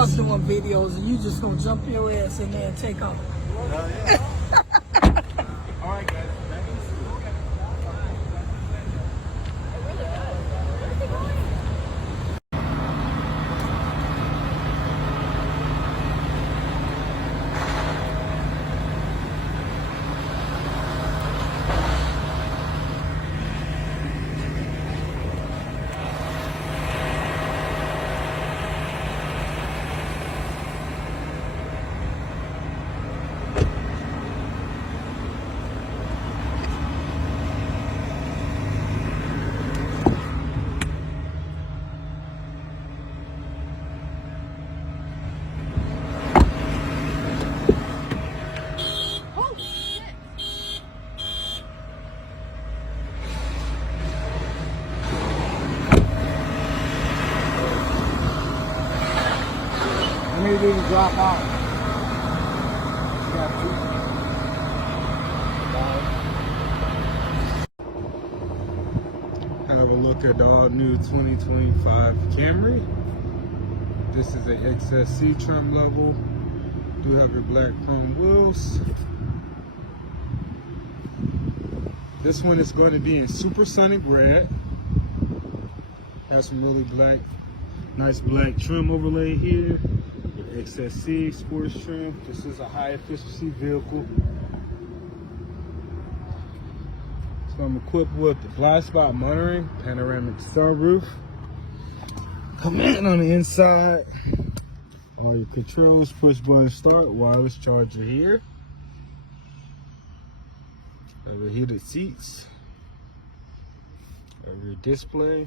us doing videos and you just gonna jump your ass in there and take off. Yeah. All right, guys. How many did you drop off? You got 2. Have a look at the all-new 2025 Camry. This is a XSE trim level. Do have your black chrome wheels. This one is going to be in supersonic red. Has some really nice black trim overlay here. Your XSE sports trim. This is a high efficiency vehicle. So I'm equipped with the blind spot monitoring, panoramic sunroof. Command on the inside. All your controls, push button start, wireless charger here. Have your heated seats. Have your display.